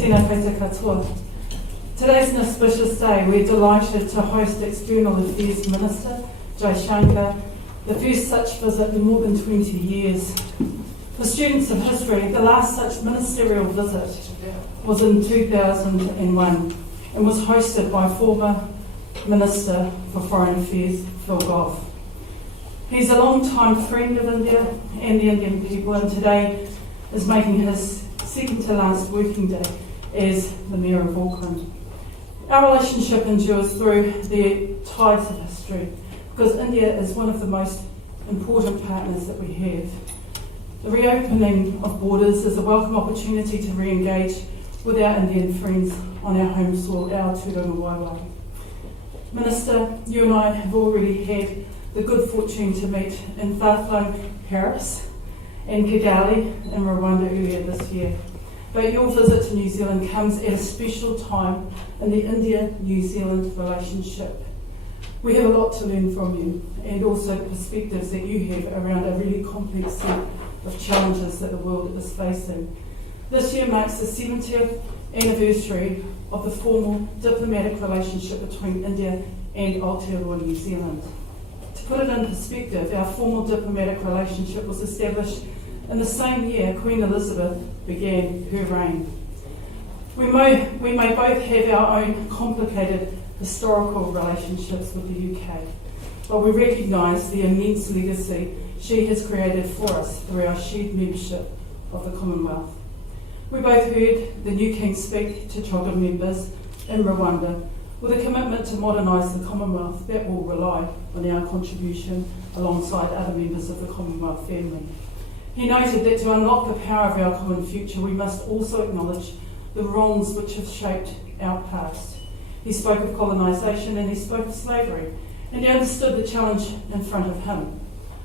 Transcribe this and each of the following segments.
Tēnā koutou katoa. Today's an auspicious day. We're delighted to host External Affairs Minister Jaishankar, the first such visit in more than 20 years. For students of history, the last such ministerial visit was in 2001 and was hosted by former Minister for Foreign Affairs, Phil Goff. He's a long-time friend of India and the Indian people, and today is making his second to last working day as the Mayor of Auckland. Our relationship endures through the tides of history because India is one of the most important partners that we have. The reopening of borders is a welcome opportunity to re-engage with our Indian friends on our home soil, our Tūranga Waiwai. Minister, you and I have already had the good fortune to meet in Whāwhānau, Paris, and Kigali in Rwanda earlier this year. But your visit to New Zealand comes at a special time in the India-New Zealand relationship. We have a lot to learn from you and also the perspectives that you have around a really complex set of challenges that the world is facing. This year marks the 70th anniversary of the formal diplomatic relationship between India and Aotearoa New Zealand. To put it in perspective, our formal diplomatic relationship was established in the same year Queen Elizabeth began her reign. We may both have our own complicated historical relationships with the UK, but we recognise the immense legacy she has created for us through our shared membership of the Commonwealth. We both heard the new King speak to Chaga members in Rwanda with a commitment to modernise the Commonwealth that will rely on our contribution alongside other members of the Commonwealth family. He noted that to unlock the power of our common future, we must also acknowledge the wrongs which have shaped our past. He spoke of colonisation and he spoke of slavery, and he understood the challenge in front of him,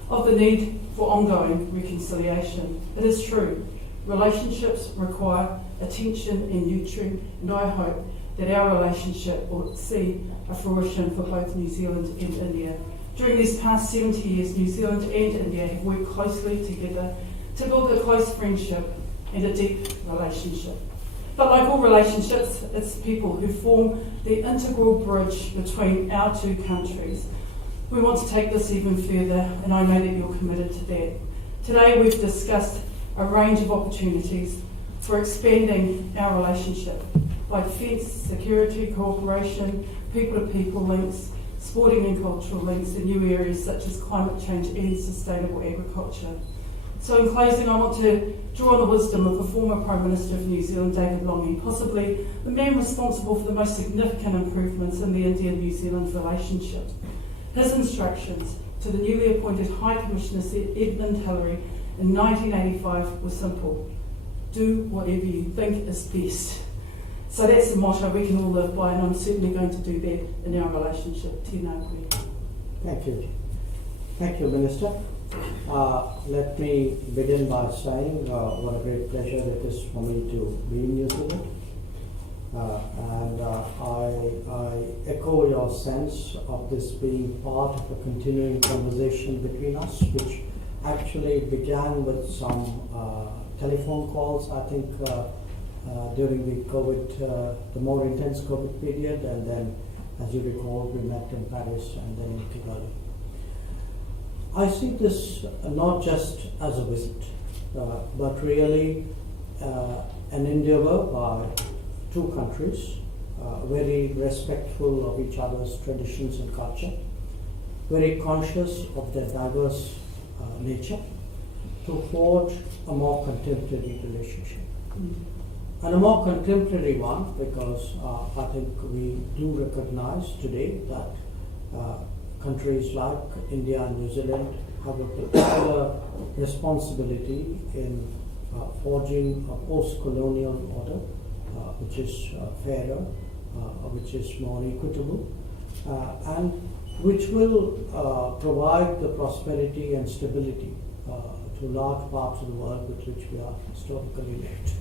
of the need for ongoing reconciliation. It is true, relationships require attention and nurturing, and I hope that our relationship will see a fruition for both New Zealand and India. During these past 70 years, New Zealand and India have worked closely together to build a close friendship and a deep relationship. But like all relationships, it's people who form the integral bridge between our two countries. We want to take this even further, and I know that you're committed to that. Today we've discussed a range of opportunities for expanding our relationship, like defence, security, cooperation, people-to-people links, sporting and cultural links in new areas such as climate change and sustainable agriculture. So in closing, I want to draw on the wisdom of the former Prime Minister of New Zealand, David Lange, possibly the man responsible for the most significant improvements in the India-New Zealand relationship. His instructions to the newly appointed High Commissioner Edmund Hillary in 1985 were simple: do whatever you think is best. So that's the motto we can all live by, and I'm certainly going to do that in our relationship. Tēnā koe. Thank you. Thank you, Minister. Let me begin by saying what a great pleasure it is for me to be in New Zealand. And I echo your sense of this being part of a continuing conversation between us, which actually began with some telephone calls, I think, during the COVID, the more intense COVID period, and then, as you recall, we met in Paris and then in Kigali. I see this not just as a visit, but really an endeavor by two countries, very respectful of each other's traditions and culture, very conscious of their diverse nature, to forge a more contemporary relationship. And a more contemporary one, because I think we do recognize today that countries like India and New Zealand have a particular responsibility in forging a post-colonial order which is fairer, which is more equitable, and which will provide the prosperity and stability to large parts of the world with which we are historically linked.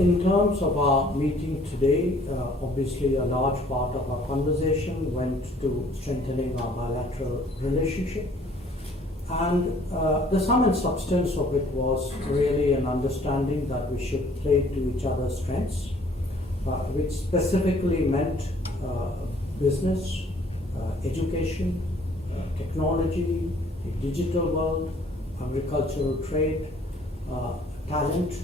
In terms of our meeting today, obviously a large part of our conversation went to strengthening our bilateral relationship, And the sum and substance of it was really an understanding that we should play to each other's strengths, which specifically meant business, education, technology, the digital world, agricultural trade, talent,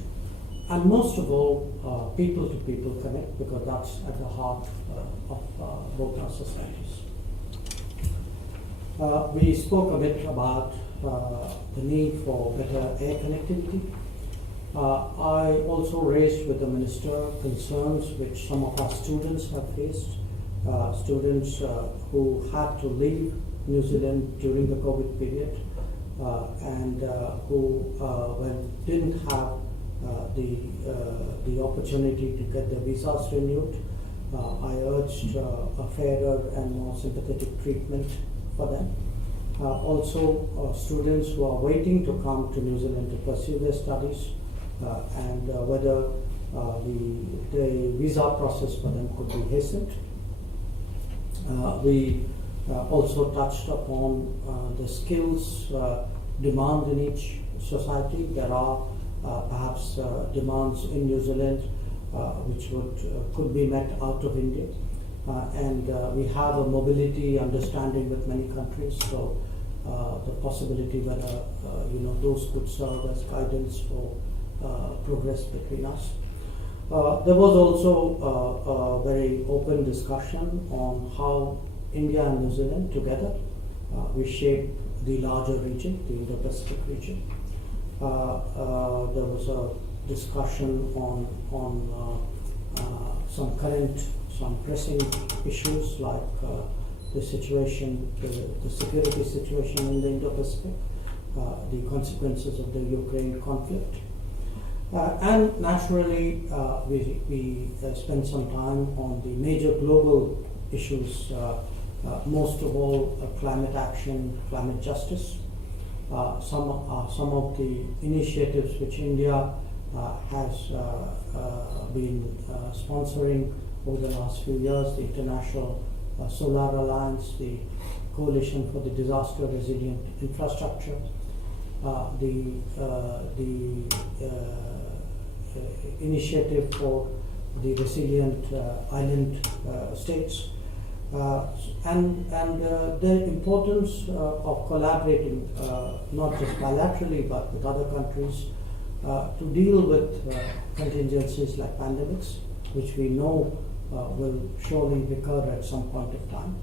and most of all, people-to-people connect, because that's at the heart of both our societies. We spoke a bit about the need for better air connectivity. I also raised with the Minister concerns which some of our students have faced, students who had to leave New Zealand during the COVID period and who didn't have the opportunity to get their visas renewed. I urged a fairer and more sympathetic treatment for them. Also, students who are waiting to come to New Zealand to pursue their studies and whether the visa process for them could be hastened. We also touched upon the skills demand in each society. There are perhaps demands in New Zealand which could be met out of India. And we have a mobility understanding with many countries, so the possibility whether those could serve as guidance for progress between us. There was also a very open discussion on how India and New Zealand together we shape the larger region, the Indo-Pacific region. There was a discussion on some pressing issues like the situation, the security situation in the Indo-Pacific, the consequences of the Ukraine conflict. And naturally, we spent some time on the major global issues, most of all climate action, climate justice. Some of the initiatives which India has been sponsoring over the last few years, the International Solar Alliance, the Coalition for the Disaster Resilient Infrastructure, the initiative for the resilient island states, and the importance of collaborating not just bilaterally but with other countries to deal with contingencies like pandemics, which we know will surely recur at some point of time,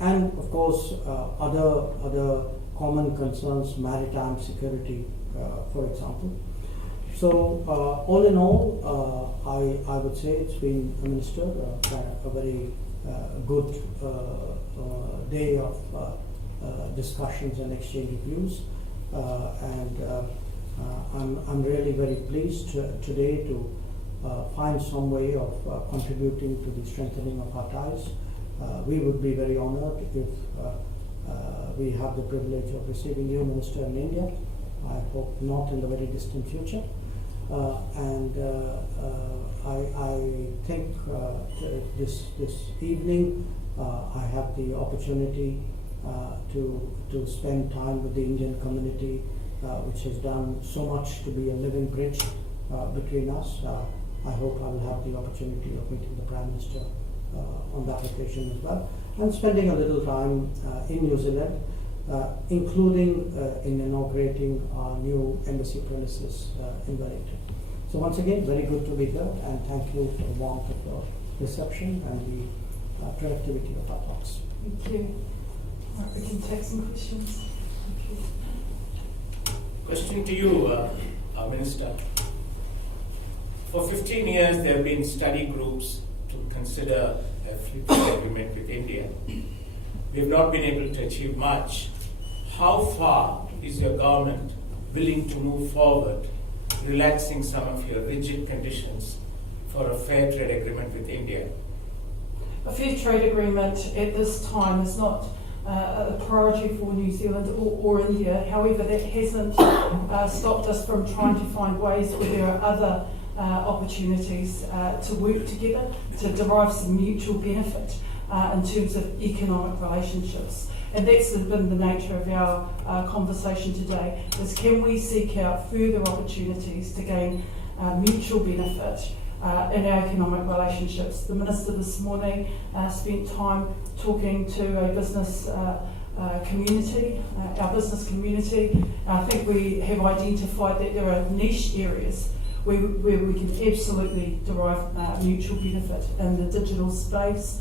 and of course other common concerns, maritime security, for example. So all in all, I would say it's been, Minister, a very good day of discussions and exchange of views, and I'm really very pleased today to find some way of contributing to the strengthening of our ties. We would be very honored if we have the privilege of receiving you, Minister, in India. I hope not in the very distant future. And I think this evening I have the opportunity to spend time with the Indian community, which has done so much to be a living bridge between us. I hope I will have the opportunity of meeting the Prime Minister on that occasion as well, and spending a little time in New Zealand, including in inaugurating our new embassy premises in Wellington. So once again, very good to be here, and thank you for the warmth of your reception and the productivity of our talks. Thank you. Right, we can take some questions. Thank you. Question to you, Minister. For 15 years, there have been study groups to consider a free trade agreement with India. We have not been able to achieve much. How far is your government willing to move forward, relaxing some of your rigid conditions for a fair trade agreement with India? A fair trade agreement at this time is not a priority for New Zealand or India. However, that hasn't stopped us from trying to find ways where there are other opportunities to work together to derive some mutual benefit in terms of economic relationships. And that's been the nature of our conversation today, is can we seek out further opportunities to gain mutual benefit in our economic relationships. The Minister this morning spent time talking to a business community, our business community. I think we have identified that there are niche areas where we can absolutely derive mutual benefit in the digital space,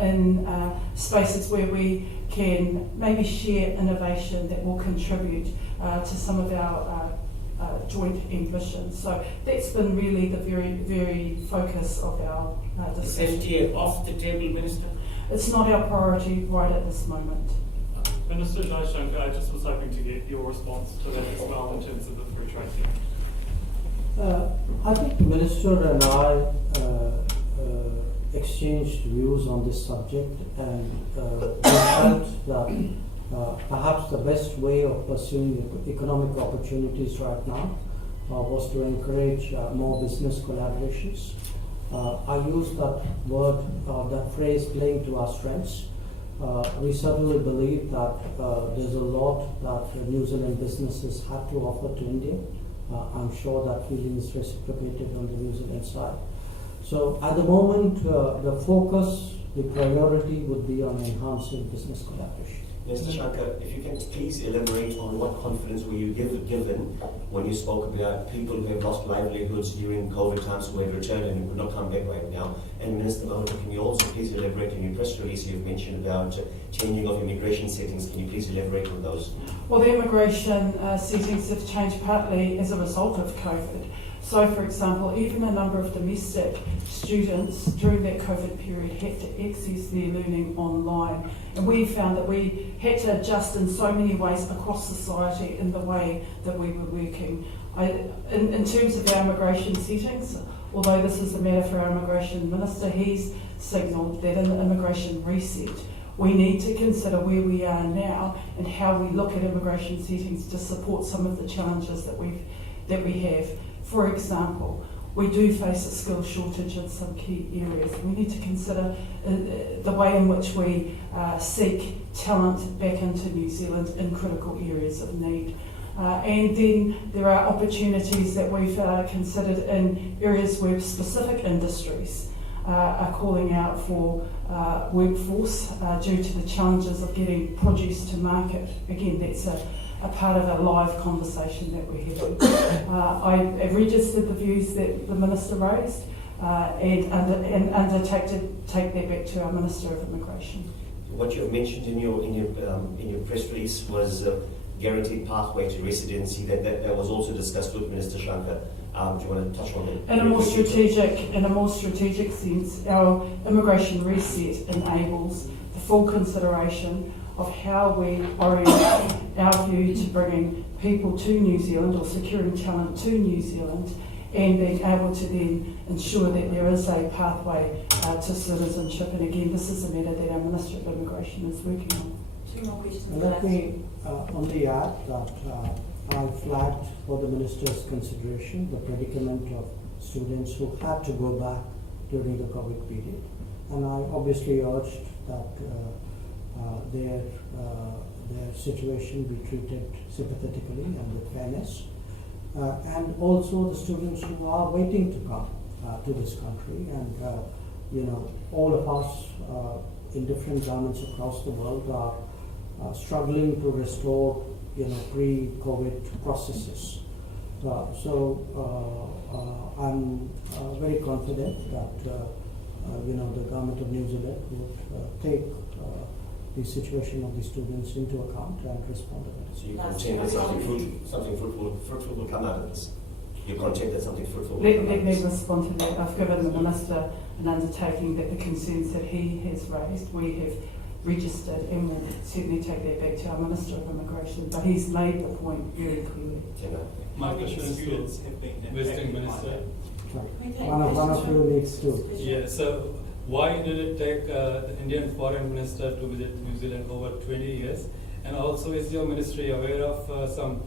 in spaces where we can maybe share innovation that will contribute to some of our joint ambitions. So that's been really the very focus of our Is discussion. FTA off the table, Minister? It's not our priority right at this moment. Minister Jaishankar, I just was hoping to get your response to that as well in terms of the free trade deal. I think the Minister and I exchanged views on this subject, and we felt that perhaps the best way of pursuing economic opportunities right now was to encourage more business collaborations. I use that word, that phrase, playing to our strengths. We certainly believe that there's a lot that New Zealand businesses have to offer to India. I'm sure that feeling is reciprocated on the New Zealand side. So at the moment, the focus, the priority would be on enhancing business collaboration. Mr. Shankar, if you can please elaborate on what confidence were you given when you spoke about people who have lost livelihoods during COVID times who had returned and who could not come back right now. And Minister Mahuta, can you also please elaborate in your press release you've mentioned about changing of immigration settings? Can you please elaborate on those? Well, the immigration settings have changed partly as a result of COVID. So, for example, even a number of domestic students during that COVID period had to access their learning online. And we found that we had to adjust in so many ways across society in the way that we were working. In terms of our immigration settings, although this is a matter for our immigration minister, he's signalled that in the immigration reset, we need to consider where we are now and how we look at immigration settings to support some of the challenges that we have. For example, we do face a skill shortage in some key areas. We need to consider the way in which we seek talent back into New Zealand in critical areas of need. And then there are opportunities that we've considered in areas where specific industries are calling out for workforce due to the challenges of getting produce to market. Again, that's a part of a live conversation that we're having. I have registered the views that the Minister raised and undertake to take that back to our Minister of Immigration. What you've mentioned in your press release was guaranteed pathway to residency. That was also discussed with Minister Shankar. Do you want to touch on that? In a more strategic sense, our immigration reset enables the full consideration of how we orient our view to bringing people to New Zealand or securing talent to New Zealand, and being able to then ensure that there is a pathway to citizenship. And again, this is a matter that our Minister of Immigration is working on. Two more questions. Let me only add that I flagged for the Minister's consideration the predicament of students who had to go back during the COVID period. And I obviously urged that their situation be treated sympathetically and with fairness. And also the students who are waiting to come to this country. And, all of us in different governments across the world are struggling to restore, pre-COVID processes. I'm very confident that, the government of New Zealand would take the situation of the students into account and respond to it. So you contend that something fruitful will come out of this? You contend that something fruitful will Let come out of me this? respond to that. I've given the Minister an undertaking that the concerns that he has raised, we have registered, and will certainly take that back to our Minister of Immigration. But he's made the point very clearly. My question is to Visiting Minister. One of you needs to. Yeah, so why did it take the Indian Foreign Minister to visit New Zealand over 20 years? And also, is your ministry aware of some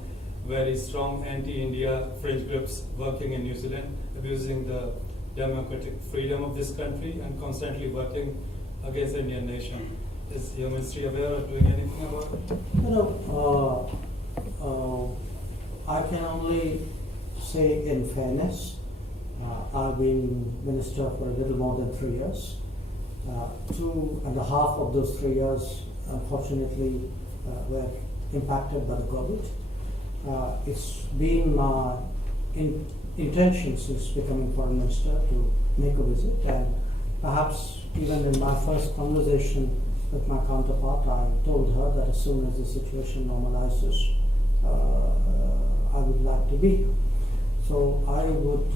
very strong anti-India fringe groups working in New Zealand, abusing the democratic freedom of this country and constantly working against the Indian nation? Is your ministry aware of doing anything about it? You know, I can only say in fairness, I've been minister for a little more than 3 years. 2.5 of those 3 years, unfortunately, were impacted by the COVID. It's been my intention since becoming foreign minister to make a visit, and perhaps even in my first conversation with my counterpart, I told her that as soon as the situation normalizes, I would like to be. So I would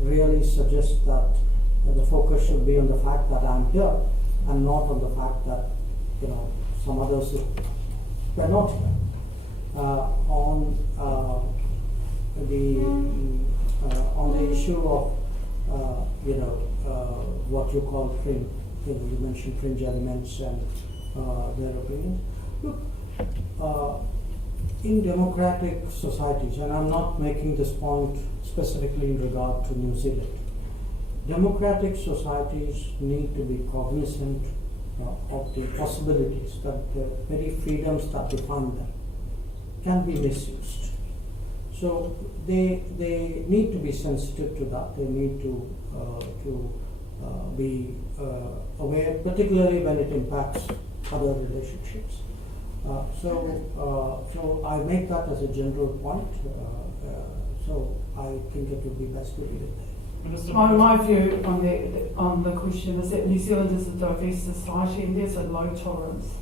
really suggest that the focus should be on the fact that I'm here and not on the fact that, you know, some others were not here. On the issue of what you call fringe, you mentioned fringe elements and their opinions. Look, in democratic societies, and I'm not making this point specifically in regard to New Zealand, democratic societies need to be cognizant of the possibilities that the very freedoms that define them can be misused. So they need to be sensitive to that. They need to be aware, particularly when it impacts other relationships. So I make that as a general point. So I think it would be best to leave it there. My view on the question is that New Zealand is a diverse society and there's a low tolerance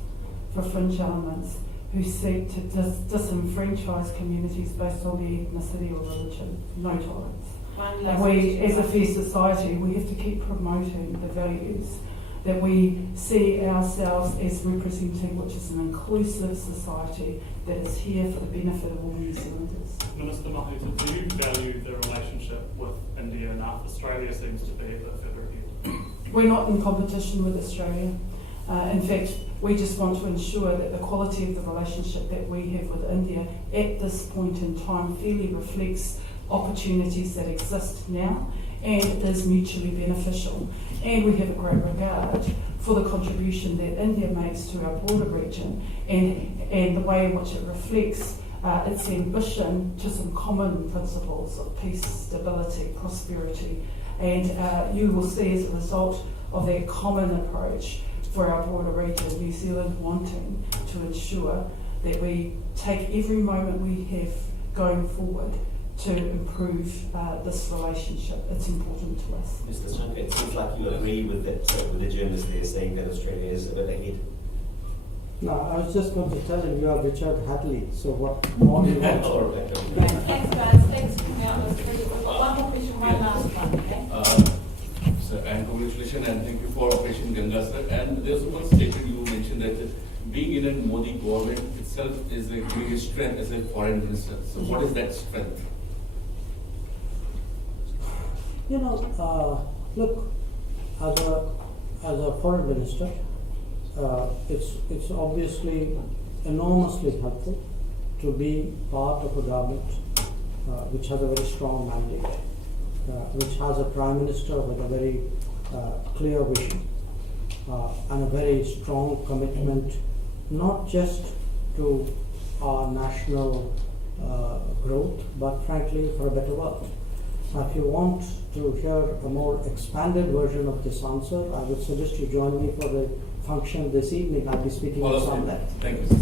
for fringe elements who seek to disenfranchise communities based on their ethnicity or religion. No tolerance. And we, as a fair society, we have to keep promoting the values that we see ourselves as representing, which is an inclusive society that is here for the benefit of all New Zealanders. Minister Mahuta, do you value the relationship with India enough? Australia seems to be a bit further ahead. We're not in competition with Australia. In fact, we just want to ensure that the quality of the relationship that we have with India at this point in time fairly reflects opportunities that exist now and is mutually beneficial. And we have a great regard for the contribution that India makes to our border region and the way in which it reflects its ambition to some common principles of peace, stability, prosperity. And you will see as a result of that common approach for our border region, New Zealand wanting to ensure that we take every moment we have going forward to improve this relationship. It's important to us. Mr. Jaishankar, it seems like you agree with the journalist there saying that Australia is a bit ahead. No, I was just going to tell him you are Richard Hadley, so what more do you want? Thanks, guys. Thanks. One more question, one last one, okay? Sir, and congratulations and thank you for Operation Ganga, sir. And there's one statement you mentioned that being in a Modi government itself is a great strength as a foreign minister. So what is that strength? You know, look, as a foreign minister, it's obviously enormously helpful to be part of a government which has a very strong mandate, which has a prime minister with a very clear vision and a very strong commitment, not just to our national growth, but frankly for a better world. Now, if you want to hear a more expanded version of this answer, I would suggest you join me for the function this evening. I'll be speaking on some length. Thank you, sir.